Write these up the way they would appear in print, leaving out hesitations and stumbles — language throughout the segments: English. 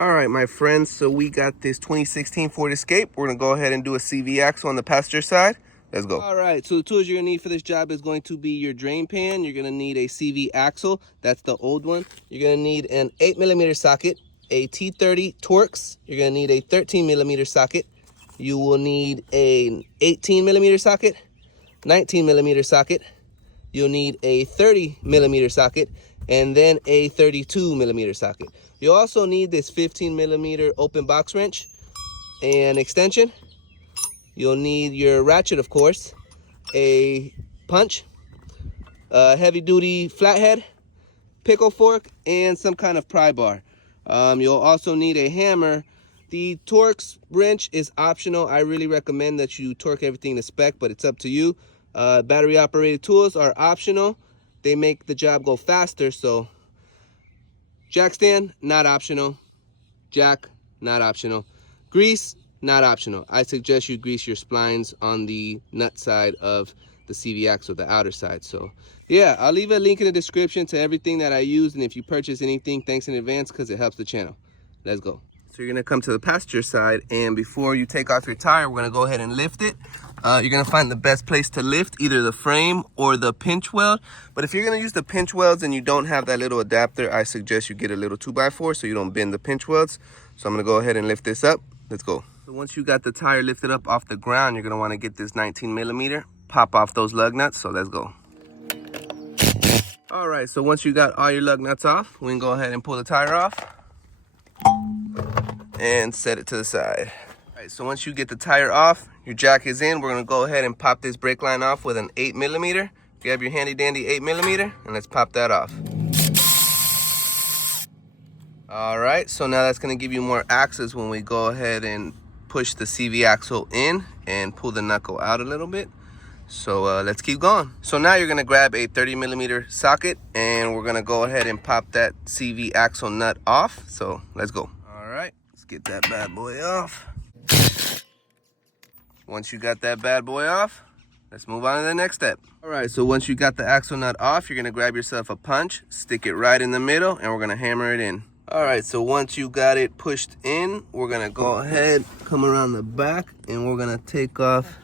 All right, my friends, so we got this 2016 Ford Escape. We're gonna go ahead and do a CV axle on the passenger side. Let's go. All right, so the tools you're gonna need for this job is going to be your drain pan. You're gonna need a CV axle, that's the old one. You're gonna need an 8mm socket, a T30 Torx. You're gonna need a 13mm socket. You will need an 18mm socket, 19mm socket. You'll need a 30mm socket, and then a 32mm socket. You'll also need this 15mm open box wrench and extension. You'll need your ratchet, of course, a punch, a heavy duty flathead, pickle fork, and some kind of pry bar. You'll also need a hammer. The Torx wrench is optional. I really recommend that you torque everything to spec, but it's up to you. Battery operated tools are optional. They make the job go faster. So jack stand, not optional. Jack, not optional. Grease, not optional. I suggest you grease your splines on the nut side of the CV axle, the outer side. So yeah, I'll leave a link in the description to everything that I use, and if you purchase anything, thanks in advance because it helps the channel. Let's go. So you're gonna come to the passenger side, and before you take off your tire, we're gonna go ahead and lift it. You're gonna find the best place to lift, either the frame or the pinch weld. But if you're gonna use the pinch welds and you don't have that little adapter, I suggest you get a little 2x4 so you don't bend the pinch welds. So I'm gonna go ahead and lift this up. Let's go. So once you got the tire lifted up off the ground, you're gonna wanna get this 19mm, pop off those lug nuts, so let's go. All right, so once you got all your lug nuts off, we can go ahead and pull the tire off and set it to the side. All right, so once you get the tire off, your jack is in, we're gonna go ahead and pop this brake line off with an 8mm. Grab your handy dandy 8mm and let's pop that off. All right, so now that's gonna give you more access when we go ahead and push the CV axle in and pull the knuckle out a little bit. So let's keep going. So now you're gonna grab a 30mm socket and we're gonna go ahead and pop that CV axle nut off. So let's go. All right, let's get that bad boy off. Once you got that bad boy off, let's move on to the next step. All right, so once you got the axle nut off, you're gonna grab yourself a punch, stick it right in the middle, and we're gonna hammer it in. All right, so once you got it pushed in, we're gonna go ahead, come around the back, and we're gonna take off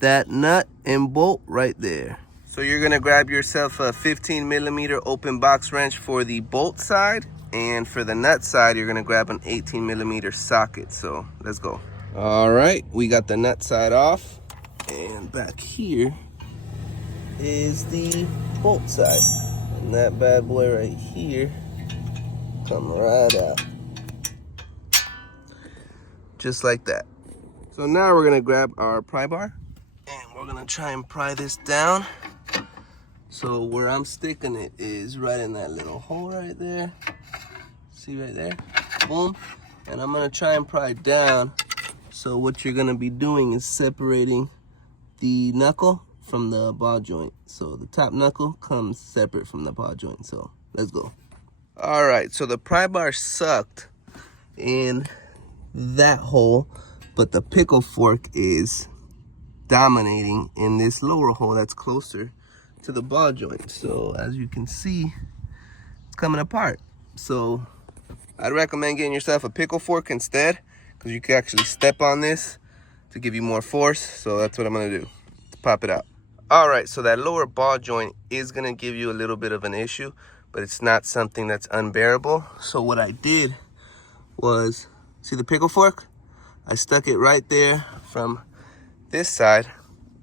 that nut and bolt right there. So you're gonna grab yourself a 15mm open box wrench for the bolt side, and for the nut side, you're gonna grab an 18mm socket. So let's go. All right, we got the nut side off, and back here is the bolt side. And that bad boy right here, come right out. Just like that. So now we're gonna grab our pry bar, and we're gonna try and pry this down. So where I'm sticking it is right in that little hole right there. See right there? Boom. And I'm gonna try and pry down. So what you're gonna be doing is separating the knuckle from the ball joint. So the top knuckle comes separate from the ball joint. So let's go. All right, so the pry bar sucked in that hole, but the pickle fork is dominating in this lower hole that's closer to the ball joint. So as you can see, it's coming apart. So I'd recommend getting yourself a pickle fork instead, because you can actually step on this to give you more force. So that's what I'm gonna do, to pop it out. All right, so that lower ball joint is gonna give you a little bit of an issue, but it's not something that's unbearable. So what I did was, see the pickle fork? I stuck it right there from this side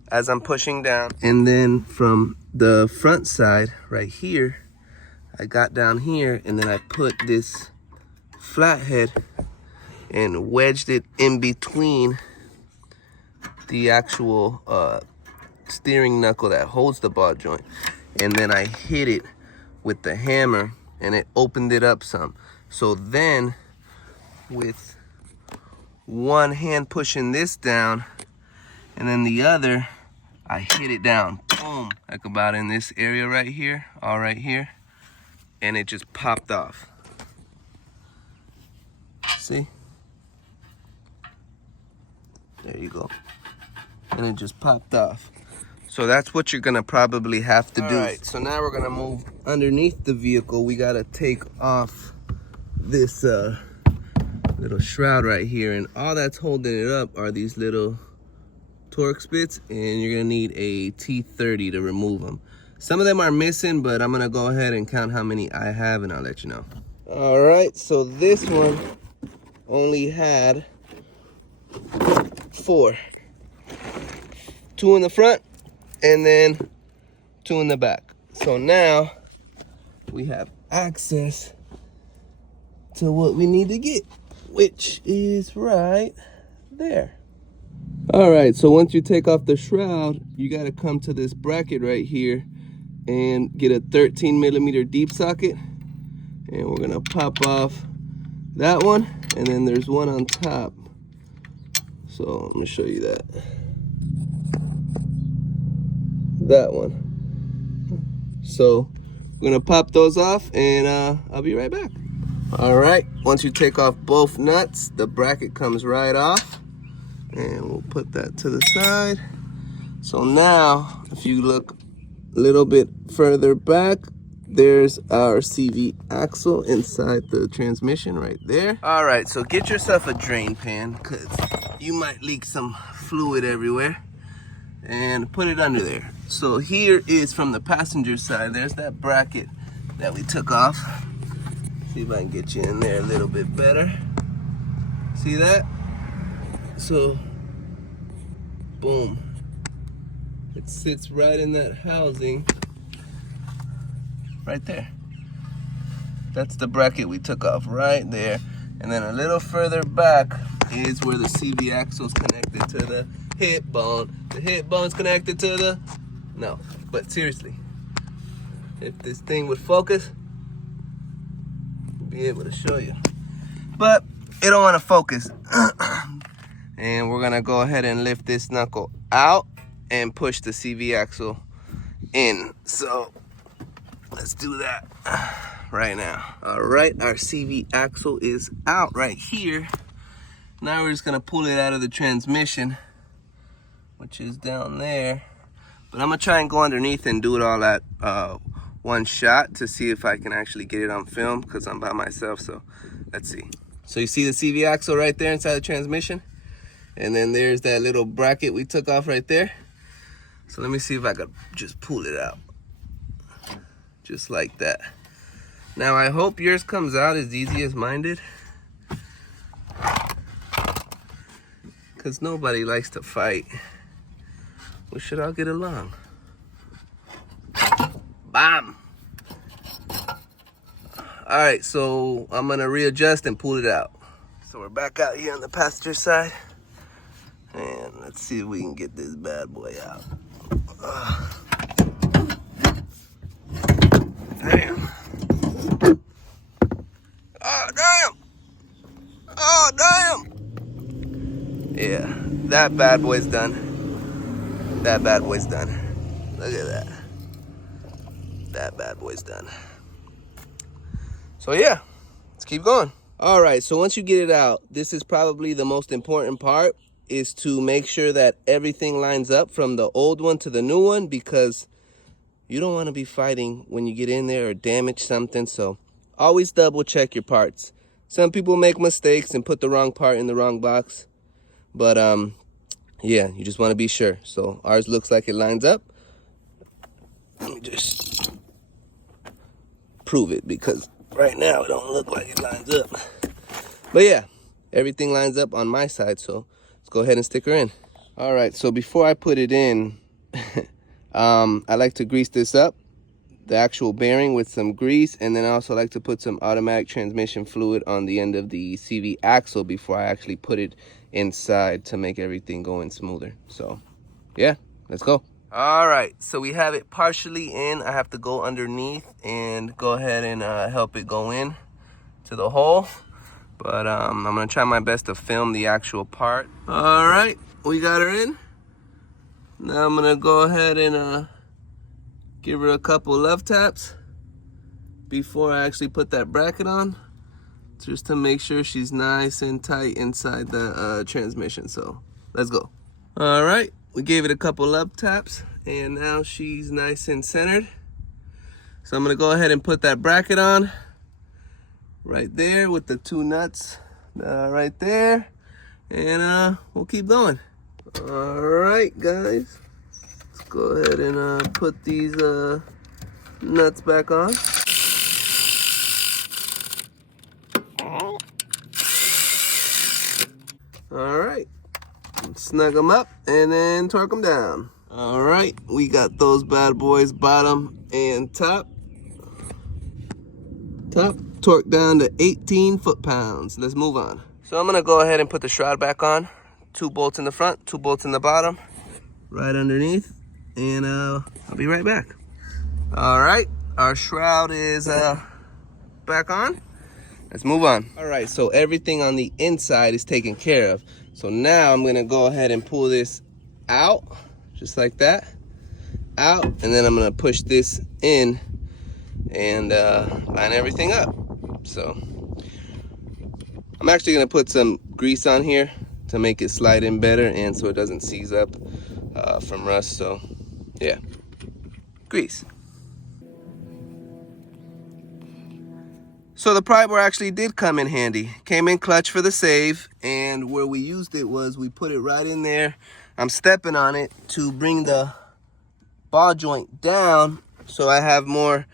as I'm pushing down. And then from the front side right here, I got down here and then I put this flathead and wedged it in between the actual steering knuckle that holds the ball joint. And then I hit it with the hammer and it opened it up some. So then with one hand pushing this down and then the other, I hit it down, boom, like about in this area right here, all right here, and it just popped off. See? There you go. And it just popped off. So that's what you're gonna probably have to do. All right, so now we're gonna move underneath the vehicle. We gotta take off this little shroud right here, and all that's holding it up are these little Torx bits, and you're gonna need a T30 to remove them. Some of them are missing, but I'm gonna go ahead and count how many I have and I'll let you know. All right, so this one only had 4. 2 in the front and then 2 in the back. So now we have access to what we need to get, which is right there. All right, so once you take off the shroud, you gotta come to this bracket right here and get a 13mm deep socket. And we're gonna pop off that one, and then there's one on top. So I'm gonna show you that. That one. So we're gonna pop those off, and I'll be right back. All right, once you take off both nuts, the bracket comes right off, and we'll put that to the side. So now, if you look a little bit further back, there's our CV axle inside the transmission right there. All right, so get yourself a drain pan, because you might leak some fluid everywhere, and put it under there. So here is from the passenger side, there's that bracket that we took off. See if I can get you in there a little bit better. See that? So, boom. It sits right in that housing right there. That's the bracket we took off right there. And then a little further back is where the CV axle is connected to the hip bone. The hip bone's connected to the... No, but seriously, if this thing would focus, I'd be able to show you. But it don't want to focus. And we're gonna go ahead and lift this knuckle out and push the CV axle in. So let's do that right now. All right, our CV axle is out right here. Now we're just gonna pull it out of the transmission, which is down there. But I'm gonna try and go underneath and do it all at one shot to see if I can actually get it on film, because I'm by myself. So let's see. So you see the CV axle right there inside the transmission? And then there's that little bracket we took off right there. So let me see if I could just pull it out. Just like that. Now I hope yours comes out as easy as mine did, because nobody likes to fight. We should all get along. Bam! Alright, so I'm gonna readjust and pull it out. So we're back out here on the passenger side. And let's see if we can get this bad boy out. Damn. Oh, damn. Oh, damn. Yeah, that bad boy's done. That bad boy's done. Look at that. That bad boy's done. So yeah, let's keep going. All right, so once you get it out, this is probably the most important part, is to make sure that everything lines up from the old one to the new one, because you don't want to be fighting when you get in there or damage something. So always double check your parts. Some people make mistakes and put the wrong part in the wrong box, but yeah, you just want to be sure. So ours looks like it lines up. Let me just prove it, because right now it don't look like it lines up. But yeah, everything lines up on my side, so let's go ahead and stick her in. All right, so before I put it in, I like to grease this up, the actual bearing, with some grease, and then I also like to put some automatic transmission fluid on the end of the CV axle before I actually put it inside to make everything go in smoother. So yeah, let's go. All right, so we have it partially in. I have to go underneath and go ahead and help it go in to the hole. But I'm gonna try my best to film the actual part. All right, we got her in. Now I'm gonna go ahead and give her a couple love taps before I actually put that bracket on, just to make sure she's nice and tight inside the transmission. So let's go. All right, we gave it a couple love taps, and now she's nice and centered. So I'm gonna go ahead and put that bracket on, right there with the 2 nuts right there. And we'll keep going. All right, guys. Let's go ahead and put these nuts back on. All right. Snug them up and then torque them down. All right, we got those bad boys bottom and top torqued down to 18 foot-pounds. Let's move on. So I'm gonna go ahead and put the shroud back on. 2 bolts in the front, 2 bolts in the bottom, right underneath, and I'll be right back. All right, our shroud is back on. Let's move on. All right, so everything on the inside is taken care of. So now I'm gonna go ahead and pull this out, just like that, out, and then I'm gonna push this in and line everything up. So I'm actually gonna put some grease on here to make it slide in better and so it doesn't seize up from rust. So yeah, grease. So the pry bar actually did come in handy. Came in clutch for the save, and where we used it was we put it right in there. I'm stepping on it to bring the ball joint down so I have more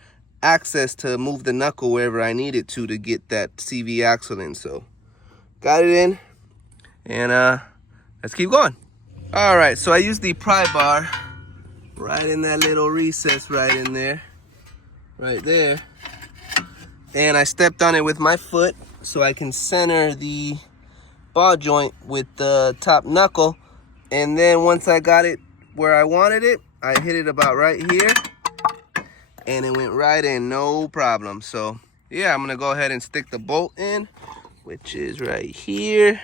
access to move the knuckle wherever I need it to get that CV axle in. So got it in, and let's keep going. All right, so I used the pry bar right in that little recess right in there, right there. And I stepped on it with my foot so I can center the ball joint with the top knuckle. And then once I got it where I wanted it, I hit it about right here. And it went right in, no problem. So yeah, I'm gonna go ahead and stick the bolt in, which is right here.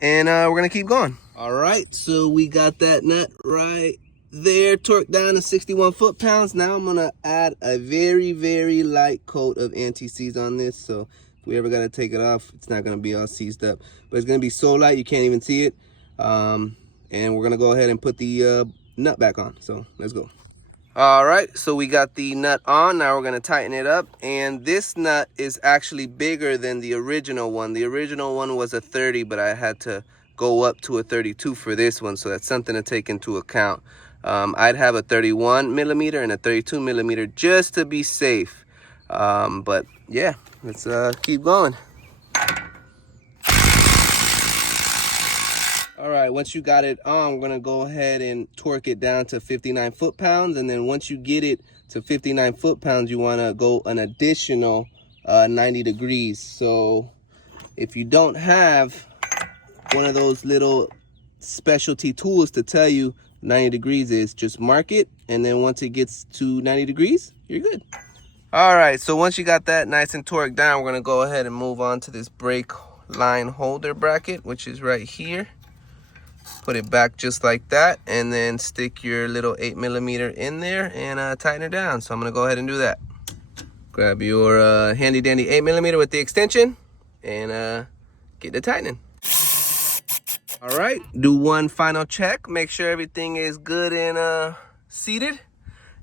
And we're gonna keep going. All right, so we got that nut right there, torqued down to 61 foot-pounds. Now I'm gonna add a very, very light coat of anti-seize on this. So if we ever gotta take it off, it's not gonna be all seized up. But it's gonna be so light you can't even see it. And we're gonna go ahead and put the nut back on. So let's go. All right, so we got the nut on. Now we're gonna tighten it up. And this nut is actually bigger than the original one. The original one was a 30, but I had to go up to a 32 for this one. So that's something to take into account. I'd have a 31 millimeter and a 32 millimeter just to be safe. But yeah, let's keep going. All right, once you got it on, we're gonna go ahead and torque it down to 59 foot-pounds. And then once you get it to 59 foot-pounds, you wanna go an additional 90 degrees. So if you don't have one of those little specialty tools to tell you 90 degrees is, just mark it, and then once it gets to 90 degrees, you're good. All right, so once you got that nice and torqued down, we're gonna go ahead and move on to this brake line holder bracket, which is right here. Put it back just like that, and then stick your little 8 millimeter in there and tighten it down. So I'm gonna go ahead and do that. Grab your handy dandy 8 millimeter with the extension and get the tightening. All right, do one final check. Make sure everything is good and seated.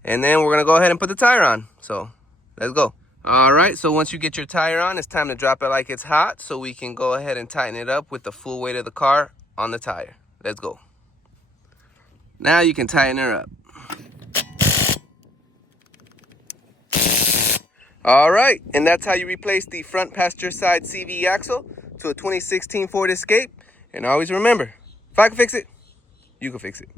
And then we're gonna go ahead and put the tire on. So let's go. All right, so once you get your tire on, it's time to drop it like it's hot so we can go ahead and tighten it up with the full weight of the car on the tire. Let's go. Now you can tighten her up. All right, and that's how you replace the front passenger side CV axle to a 2016 Ford Escape. And always remember, if I can fix it, you can fix it.